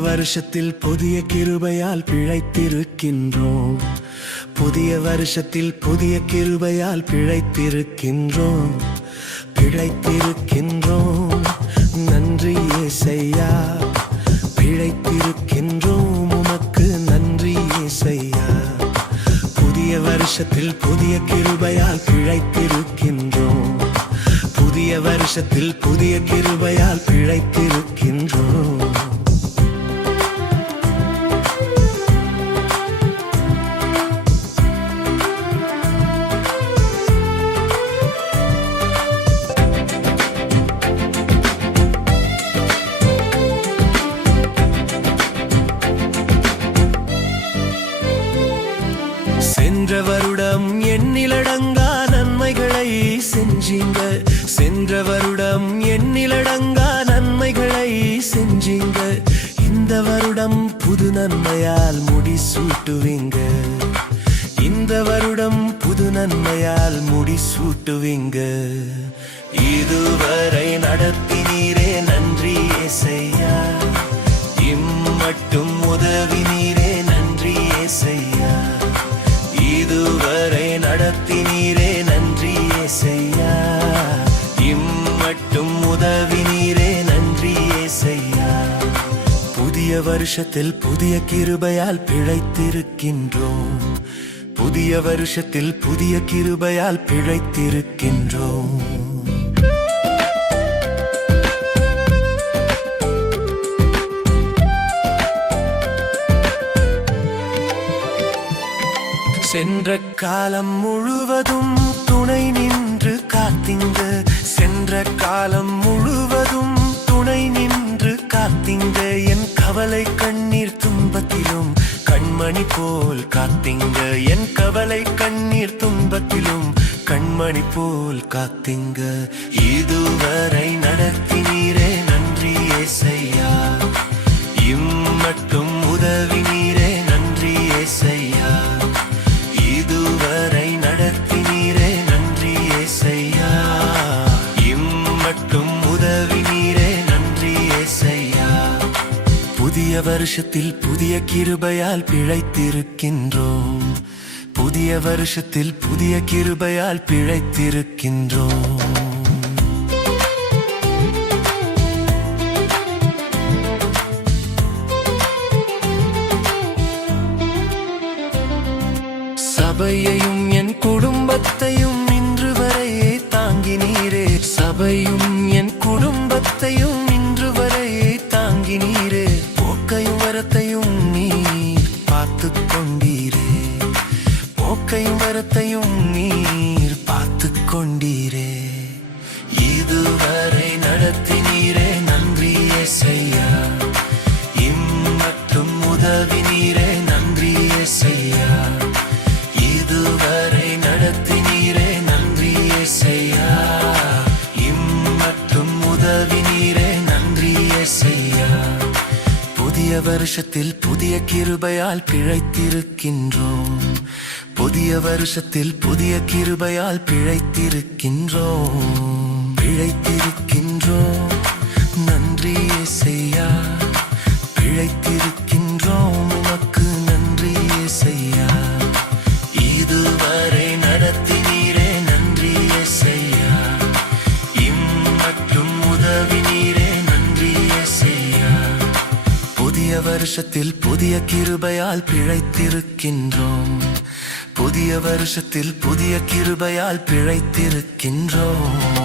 வருஷத்தில் புதிய கிருபையால் பிழைத்திருக்கின்றோம். புதிய வருஷத்தில் புதிய கிருபையால் பிழைத்திருக்கின்றோம். பிழைத்திருக்கின்றோம். நன்றி ஏசையா. பிழைத்திருக்கின்றோம். உமக்கு நன்றி இசையா புதிய வருஷத்தில் புதிய கிருபையால் பிழைத்திருக்கின்றோம். புதிய வருஷத்தில் புதிய கிருபையால் பிழைத்து செஞ்சீங்க சென்ற வருடம் எண்ணிலடங்கா நன்மைகளை செஞ்சீங்க. இந்த வருடம் புது நன்மையால் முடி சூட்டுவீங்க இந்த வருடம் புது நன்மையால் முடி சூட்டுவீங்க இதுவரை நடத்தினீரே நன்றி செய்யா இம்மட்டும் உதவி நீரே நன்றி செய்யா இதுவரை நடத்தினீரே புதிய வருஷத்தில் புதிய கிருபையால் பிழைத்திருக்கின்றோம். புதிய வருஷத்தில் புதிய கிருபையால் பிழைத்திருக்கின்றோம். சென்ற காலம் முழுவதும் துணை நின்று காத்திங்க. சென்ற காலம் கண்மணி போல் காத்திங்க. என் கவலை கண்ணீர் துன்பத்திலும் கண்மணி போல் காத்திங்க. இதுவரை நடத்தினீரே நன்றி ஏசையா. வருஷத்தில் புதிய கிருபையால் பிழைத்திருக்கின்றோம். புதிய வருஷத்தில் புதிய கிருபையால் பிழைத்திருக்கின்றோம். சபையையும் உதவி நீரே நன்றி ஏசையா இதுவரை நடத்தினீரே நன்றி ஏசையா இம்மட்டும் உதவி நீரே நன்றி ஏசையா புதிய வருஷத்தில் புதிய கிருபையால் பிழைத்திருக்கின்றோம். புதிய வருஷத்தில் புதிய கிருபையால் பிழைத்திருக்கின்றோம். பிழைத்திருக்கின்றோம். வருஷத்தில் புதிய கிருபையால் பிழைத்திருக்கின்றோம். புதிய வருஷத்தில் புதிய கிருபையால் பிழைத்திருக்கின்றோம்.